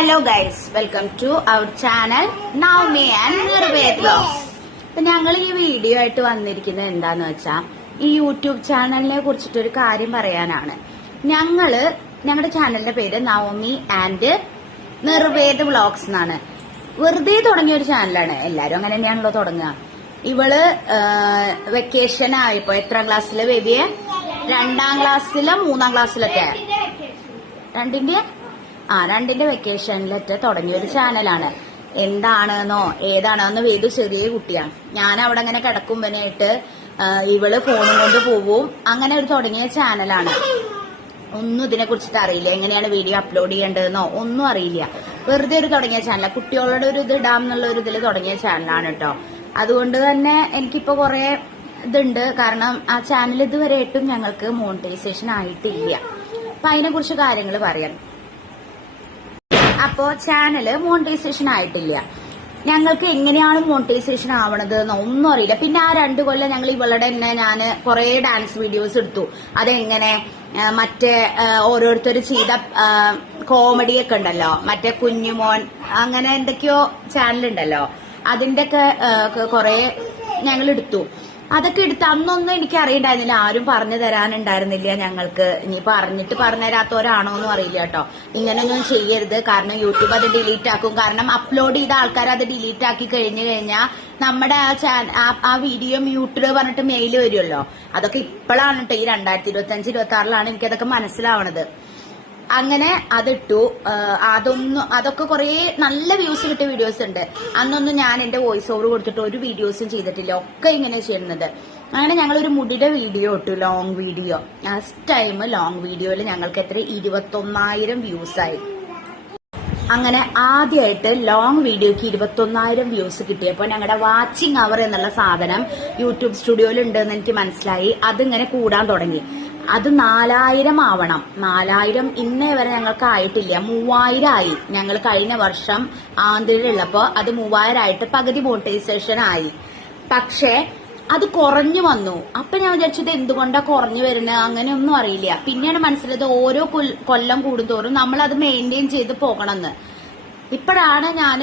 Hello guys, welcome to our channel Navami and Nirved vlogs. അപ്പൊ ഞങ്ങൾ ഈ വീഡിയോ ആയിട്ട് വന്നിരിക്കുന്നത് എന്താന്ന് വെച്ചാൽ ഈ യൂട്യൂബ് ചാനലിനെ കുറിച്ചിട്ടൊരു കാര്യം പറയാനാണ്. ഞങ്ങളുടെ ചാനലിന്റെ പേര് നവമി ആൻഡ് നിർവേദ് വ്ലോഗ്സ് എന്നാണ്. വെറുതെ തുടങ്ങിയ ഒരു ചാനലാണ്. എല്ലാരും അങ്ങനെ തന്നെയാണല്ലോ തുടങ്ങുക. ഇവള് വെക്കേഷൻ ആയപ്പോ എത്രാം ക്ലാസ്സിലെ ബേബിയെ? 2ാം ക്ലാസ്സിലോ 3ാം ക്ലാസ്സിലൊക്കെ രണ്ടിന്റെ വെക്കേഷനിലൊക്കെ തുടങ്ങിയ ഒരു ചാനലാണ്. എന്താണെന്നോ ഏതാണെന്നോ വേദു ചെറിയ കുട്ടിയാണ്. ഞാൻ അവിടെ അങ്ങനെ കിടക്കുമ്പനായിട്ട് ഇവള് ഫോണും കൊണ്ട് പോവും. അങ്ങനെ ഒരു തുടങ്ങിയ ചാനലാണ്. ഒന്നും ഇതിനെ കുറിച്ചിട്ട് അറിയില്ല, എങ്ങനെയാണ് വീഡിയോ അപ്ലോഡ് ചെയ്യേണ്ടതെന്നോ ഒന്നും അറിയില്ല. വെറുതെ ഒരു തുടങ്ങിയ ചാനലാണ്. കുട്ടികളുടെ ഒരു ഇത് ഇടാം എന്നുള്ള ഒരു ഇതിൽ തുടങ്ങിയ ചാനലാണ് കേട്ടോ. അതുകൊണ്ട് തന്നെ എനിക്കിപ്പോ കുറെ ഇതുണ്ട്. കാരണം ആ ചാനൽ ഇതുവരെയായിട്ടും ഞങ്ങൾക്ക് മോണിറ്റൈസേഷൻ ആയിട്ടില്ല. അപ്പൊ അതിനെ കുറിച്ച് കാര്യങ്ങൾ പറയാം. അപ്പോ ചാനല് മോണിറ്റൈസേഷൻ ആയിട്ടില്ല. ഞങ്ങൾക്ക് എങ്ങനെയാണ് മോണിറ്റൈസേഷൻ ആവണത് എന്നൊന്നും അറിയില്ല. പിന്നെ ആ 2 കൊല്ലം ഞങ്ങൾ ഇവളുടെ തന്നെ ഞാൻ കുറെ ഡാൻസ് വീഡിയോസ് എടുത്തു. അതെങ്ങനെ മറ്റേ ഓരോരുത്തർ ചെയ്ത കോമഡി ഒക്കെ ഉണ്ടല്ലോ, മറ്റേ കുഞ്ഞുമോൻ അങ്ങനെ എന്തൊക്കെയോ ചാനലുണ്ടല്ലോ, അതിന്റെ ഒക്കെ കുറെ ഞങ്ങൾ എടുത്തു. അതൊക്കെ എടുത്ത് അന്നൊന്നും എനിക്ക് അറിയണ്ടായിരുന്നില്ല. ആരും പറഞ്ഞു തരാനുണ്ടായിരുന്നില്ല ഞങ്ങൾക്ക്. ഇനി പറഞ്ഞിട്ട് പറഞ്ഞു തരാത്തവരാണോ എന്നും അറിയില്ല കേട്ടോ. ഇങ്ങനെയൊന്നും ചെയ്യരുത്, കാരണം യൂട്യൂബ് അത് ഡിലീറ്റ് ആക്കും. കാരണം അപ്ലോഡ് ചെയ്ത ആൾക്കാർ അത് ഡിലീറ്റ് ആക്കി കഴിഞ്ഞു കഴിഞ്ഞാൽ നമ്മുടെ ആ വീഡിയോ മ്യൂട്ടഡ് പറഞ്ഞിട്ട് മെയിൽ വരുമല്ലോ. അതൊക്കെ ഇപ്പോഴാണ് കേട്ടോ, ഈ 2025-26 എനിക്കതൊക്കെ മനസ്സിലാവണത്. അങ്ങനെ അതിട്ടു. അതൊക്കെ കുറെ നല്ല വ്യൂസ് കിട്ടിയ വീഡിയോസ് ഉണ്ട്. അന്നൊന്നും ഞാൻ എന്റെ വോയിസ് ഓവർ കൊടുത്തിട്ട് ഒരു വീഡിയോസും ചെയ്തിട്ടില്ല. ഒക്കെ ഇങ്ങനെ ചെയ്യുന്നത്. അങ്ങനെ ഞങ്ങളൊരു മുടിയുടെ വീഡിയോ ഇട്ടു, long video. First time long വീഡിയോയിൽ ഞങ്ങൾക്ക് എത്ര 21,000 വ്യൂസ് ആയി. അങ്ങനെ ആദ്യമായിട്ട് ലോങ് വീഡിയോക്ക് 21,000 വ്യൂസ് കിട്ടിയപ്പോൾ ഞങ്ങളുടെ വാച്ചിങ് അവർ എന്നുള്ള സാധനം യൂട്യൂബ് സ്റ്റുഡിയോയിൽ ഉണ്ടെന്ന് എനിക്ക് മനസ്സിലായി. അതിങ്ങനെ കൂടാൻ തുടങ്ങി. അത് 4,000 ആവണം. 4,000 ഇന്നേ വരെ ഞങ്ങൾക്ക് ആയിട്ടില്ല. 3,000 ആയി. ഞങ്ങൾ കഴിഞ്ഞ വർഷം ആന്ധ്രയിലുള്ളപ്പോ അത് 3,000 ആയിട്ട് പകുതി മോണിറ്റൈസേഷൻ ആയി. പക്ഷേ അത് കുറഞ്ഞു വന്നു. അപ്പൊ ഞാൻ വിചാരിച്ചത് എന്തുകൊണ്ടാ കുറഞ്ഞു വരുന്നത്, അങ്ങനെയൊന്നും അറിയില്ല. പിന്നെയാണ് മനസ്സിലായത് ഓരോ കൊല്ലം കൂടുന്തോറും നമ്മൾ അത് മെയിൻറ്റെയിൻ ചെയ്ത് പോകണമെന്ന്. ഇപ്പോഴാണ് ഞാൻ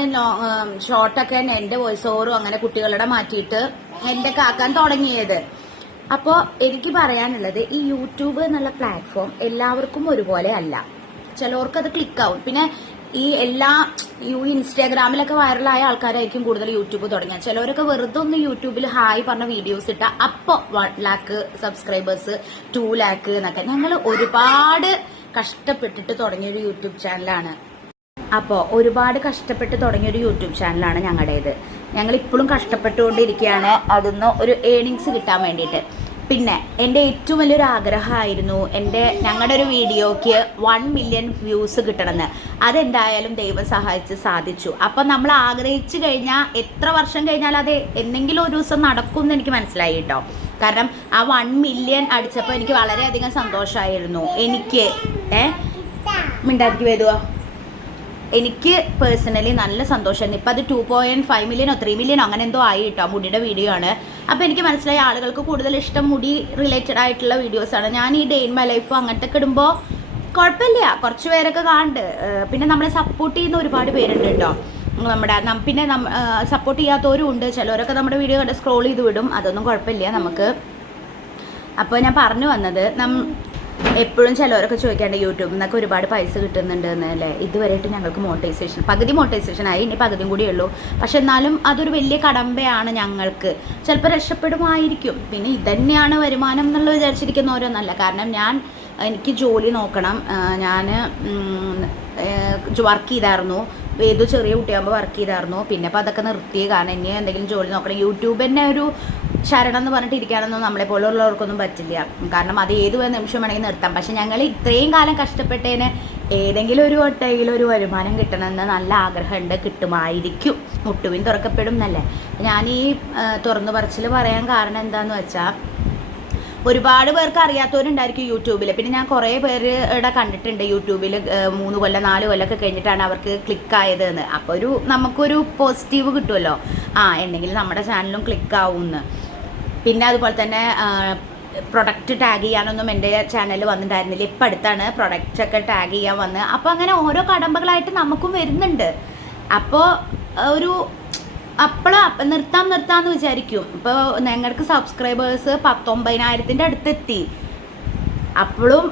ഷോർട്ടൊക്കെ എന്റെ വോയിസ് ഓവറും അങ്ങനെ കുട്ടികളുടെ മാറ്റിയിട്ട് എന്റെ കാക്കാൻ തുടങ്ങിയത്. അപ്പോ എനിക്ക് പറയാനുള്ളത്, ഈ യൂട്യൂബ് എന്നുള്ള പ്ലാറ്റ്ഫോം എല്ലാവർക്കും ഒരുപോലെ അല്ല. ചിലവർക്ക് അത് ക്ലിക്കാവും. പിന്നെ ഈ ഇൻസ്റ്റാഗ്രാമിലൊക്കെ വൈറലായ ആൾക്കാരായിരിക്കും കൂടുതൽ യൂട്യൂബ് തുടങ്ങുക. ചിലവരൊക്കെ വെറുതെ ഒന്ന് യൂട്യൂബിൽ ഹായ് പറഞ്ഞ വീഡിയോസ് ഇട്ട അപ്പൊ 1 lakh സബ്സ്ക്രൈബേഴ്സ്, 2 lakh എന്നൊക്കെ. ഞങ്ങൾ ഒരുപാട് കഷ്ടപ്പെട്ടിട്ട് തുടങ്ങിയൊരു യൂട്യൂബ് ചാനലാണ്. അപ്പോൾ ഒരുപാട് കഷ്ടപ്പെട്ട് തുടങ്ങിയൊരു യൂട്യൂബ് ചാനലാണ് ഞങ്ങളുടേത്. ഞങ്ങൾ ഇപ്പോഴും കഷ്ടപ്പെട്ടുകൊണ്ടിരിക്കുകയാണ് അതിന്ന് ഒരു ഏണിങ്സ് കിട്ടാൻ വേണ്ടിയിട്ട്. പിന്നെ എൻ്റെ ഏറ്റവും വലിയൊരു ആഗ്രഹമായിരുന്നു ഞങ്ങളുടെ ഒരു വീഡിയോയ്ക്ക് 1 million വ്യൂസ് കിട്ടണമെന്ന്. അതെന്തായാലും ദൈവം സഹായിച്ച് സാധിച്ചു. അപ്പം നമ്മൾ ആഗ്രഹിച്ചു കഴിഞ്ഞാൽ എത്ര വർഷം കഴിഞ്ഞാൽ അത് എന്തെങ്കിലും ഒരു ദിവസം നടക്കും എന്ന് എനിക്ക് മനസ്സിലായി കേട്ടോ. കാരണം ആ 1 million അടിച്ചപ്പോൾ എനിക്ക് വളരെയധികം സന്തോഷമായിരുന്നു. മിണ്ടാതിക്ക് വേദുവാ. എനിക്ക് പേഴ്സണലി നല്ല സന്തോഷമായിരുന്നു. ഇപ്പം അത് 2.5 million 3 million അങ്ങനെ എന്തോ ആയി കേട്ടോ. മുടിയുടെ വീഡിയോ ആണ്. അപ്പം എനിക്ക് മനസ്സിലായി ആളുകൾക്ക് കൂടുതൽ ഇഷ്ടം മുടി റിലേറ്റഡ് ആയിട്ടുള്ള വീഡിയോസാണ്. ഞാൻ ഈ ഡേ ഇൻ മൈ ലൈഫ് അങ്ങനത്തെ ഒക്കെ ഇടുമ്പോൾ കുഴപ്പമില്ല, കുറച്ച് പേരൊക്കെ കാണുന്നുണ്ട്. പിന്നെ നമ്മളെ സപ്പോർട്ട് ചെയ്യുന്ന ഒരുപാട് പേരുണ്ട് കേട്ടോ. പിന്നെ സപ്പോർട്ട് ചെയ്യാത്തവരും ഉണ്ട്. ചിലവരൊക്കെ നമ്മുടെ വീഡിയോ കണ്ട് സ്ക്രോൾ ചെയ്ത് വിടും. അതൊന്നും കുഴപ്പമില്ല നമുക്ക്. അപ്പോൾ ഞാൻ പറഞ്ഞു വന്നത്, എപ്പോഴും ചിലവരൊക്കെ ചോദിക്കാണ്ട് യൂട്യൂബിൽ നിന്നൊക്കെ ഒരുപാട് പൈസ കിട്ടുന്നുണ്ട് എന്നല്ലേ. ഇതുവരെയായിട്ട് ഞങ്ങൾക്ക് പകുതി മോണിറ്റൈസേഷൻ ആയി. ഇനി പകുതിയും കൂടിയേ ഉള്ളൂ. പക്ഷെ എന്നാലും അതൊരു വലിയ കടമ്പയാണ് ഞങ്ങൾക്ക്. ചിലപ്പോൾ രക്ഷപ്പെടുമായിരിക്കും. പിന്നെ ഇതന്നെയാണ് വരുമാനം എന്നുള്ള വിചാരിച്ചിരിക്കുന്നവരൊന്നല്ല. കാരണം എനിക്ക് ജോലി നോക്കണം. ഞാൻ വർക്ക് ചെയ്തായിരുന്നു. ഏതോ ചെറിയ കുട്ടിയാകുമ്പോൾ വർക്ക് ചെയ്തായിരുന്നു. പിന്നെ അപ്പോൾ അതൊക്കെ നിർത്തി. കാരണം ഇനി എന്തെങ്കിലും ജോലി നോക്കണം. യൂട്യൂബ് തന്നെ ഒരു ശരണം എന്ന് പറഞ്ഞിട്ട് ഇരിക്കാനൊന്നും നമ്മളെ പോലുള്ളവർക്കൊന്നും പറ്റില്ല. കാരണം അത് ഏത് നിമിഷം വേണമെങ്കിൽ നിർത്താം. പക്ഷെ ഞങ്ങൾ ഇത്രയും കാലം കഷ്ടപ്പെട്ടതിന് ഏതെങ്കിലും ഒരു വട്ടമെങ്കിലും ഒരു വരുമാനം കിട്ടണമെന്ന് നല്ല ആഗ്രഹമുണ്ട്. കിട്ടുമായിരിക്കും. മുട്ടുവിൻ തുറക്കപ്പെടും എന്നല്ലേ. ഞാൻ ഈ തുറന്നു പറച്ചിൽ പറയാൻ കാരണം എന്താണെന്ന് വെച്ചാൽ, ഒരുപാട് പേർക്ക് അറിയാത്തവരുണ്ടായിരിക്കും യൂട്യൂബിൽ. പിന്നെ ഞാൻ കുറേ പേരുടെ കണ്ടിട്ടുണ്ട് യൂട്യൂബിൽ 3 കൊല്ലം 4 കൊല്ലമൊക്കെ കഴിഞ്ഞിട്ടാണ് അവർക്ക് ക്ലിക്കായത് എന്ന്. അപ്പോൾ നമുക്കൊരു പോസിറ്റീവ് കിട്ടുമല്ലോ, എന്തെങ്കിലും നമ്മുടെ ചാനലും ക്ലിക്കാവുമെന്ന്. പിന്നെ അതുപോലെ തന്നെ പ്രൊഡക്റ്റ് ടാഗ് ചെയ്യാനൊന്നും എൻ്റെ ചാനലിൽ വന്നിട്ടുണ്ടായിരുന്നില്ല. ഇപ്പം അടുത്താണ് പ്രൊഡക്റ്റൊക്കെ ടാഗ് ചെയ്യാൻ വന്ന്. അപ്പോൾ അങ്ങനെ ഓരോ കടമ്പകളായിട്ട് നമുക്കും വരുന്നുണ്ട്. അപ്പോൾ ഒരു നിർത്താമെന്ന് വിചാരിക്കും. ഇപ്പോൾ ഞങ്ങൾക്ക് സബ്സ്ക്രൈബേഴ്സ് 19,000 അടുത്തെത്തി. അപ്പോഴും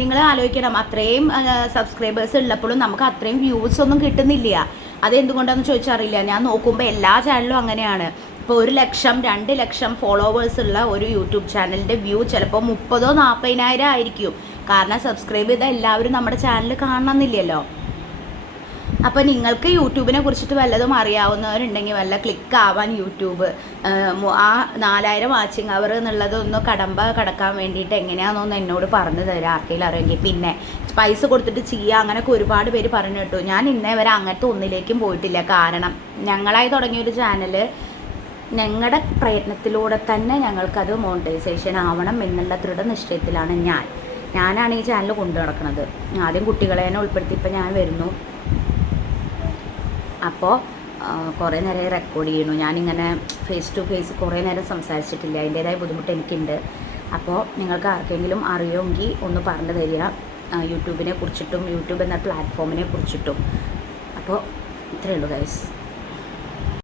നിങ്ങൾ ആലോചിക്കണം, അത്രയും സബ്സ്ക്രൈബേഴ്സ് ഉള്ളപ്പോഴും നമുക്ക് അത്രയും വ്യൂസ് ഒന്നും കിട്ടുന്നില്ല. അതെന്തുകൊണ്ടാണെന്ന് ചോദിച്ചറിയില്ല. ഞാൻ നോക്കുമ്പോൾ എല്ലാ ചാനലും അങ്ങനെയാണ്. ഇപ്പോൾ 1 ലക്ഷം 2 ലക്ഷം ഫോളോവേഴ്സ് ഉള്ള ഒരു യൂട്യൂബ് ചാനലിൻ്റെ വ്യൂ ചിലപ്പോൾ 30,000-40,000 ആയിരിക്കും. കാരണം സബ്സ്ക്രൈബ് ചെയ്താൽ എല്ലാവരും നമ്മുടെ ചാനൽ കാണണമെന്നില്ലല്ലോ. അപ്പോൾ നിങ്ങൾക്ക് യൂട്യൂബിനെ കുറിച്ചിട്ട് വല്ലതും അറിയാവുന്നവരുണ്ടെങ്കിൽ വല്ല ക്ലിക്ക് ആവാൻ യൂട്യൂബ് ആ 4000 വാച്ചിങ് അവർ എന്നുള്ളത് ഒന്ന് കടക്കാൻ വേണ്ടിയിട്ട് എങ്ങനെയാണെന്നൊന്ന് എന്നോട് പറഞ്ഞു തരാം ആർക്കെങ്കിലും അറിയെങ്കിൽ. പിന്നെ പൈസ കൊടുത്തിട്ട് ചെയ്യുക അങ്ങനെയൊക്കെ ഒരുപാട് പേര് പറഞ്ഞു കേട്ടു. ഞാൻ ഇന്നേ വരെ അങ്ങനത്തെ ഒന്നിലേക്കും പോയിട്ടില്ല. കാരണം ഞങ്ങളായി തുടങ്ങിയൊരു ചാനൽ ഞങ്ങളുടെ പ്രയത്നത്തിലൂടെ തന്നെ ഞങ്ങൾക്കത് മോണിറ്റൈസേഷൻ ആവണം എന്നുള്ള ദൃഢനിശ്ചയത്തിലാണ് ഞാനാണ് ഈ ചാനൽ കൊണ്ടു നടക്കുന്നത്. ആദ്യം കുട്ടികളെ തന്നെ ഉൾപ്പെടുത്തി ഇപ്പം ഞാൻ വരുന്നു. അപ്പോൾ കുറേ നേരം റെക്കോർഡ് ചെയ്യണു. ഞാനിങ്ങനെ ഫേസ് ടു ഫേസ് കുറേ നേരം സംസാരിച്ചിട്ടില്ല. അതിൻ്റേതായ ബുദ്ധിമുട്ട് എനിക്കുണ്ട്. അപ്പോൾ നിങ്ങൾക്ക് ആർക്കെങ്കിലും അറിയുമെങ്കിൽ ഒന്ന് പറഞ്ഞു തരിക, യൂട്യൂബിനെ കുറിച്ചിട്ടും യൂട്യൂബ് എന്ന പ്ലാറ്റ്ഫോമിനെ കുറിച്ചിട്ടും. അപ്പോൾ ഇത്രയേ ഉള്ളൂ ഗൈസ്.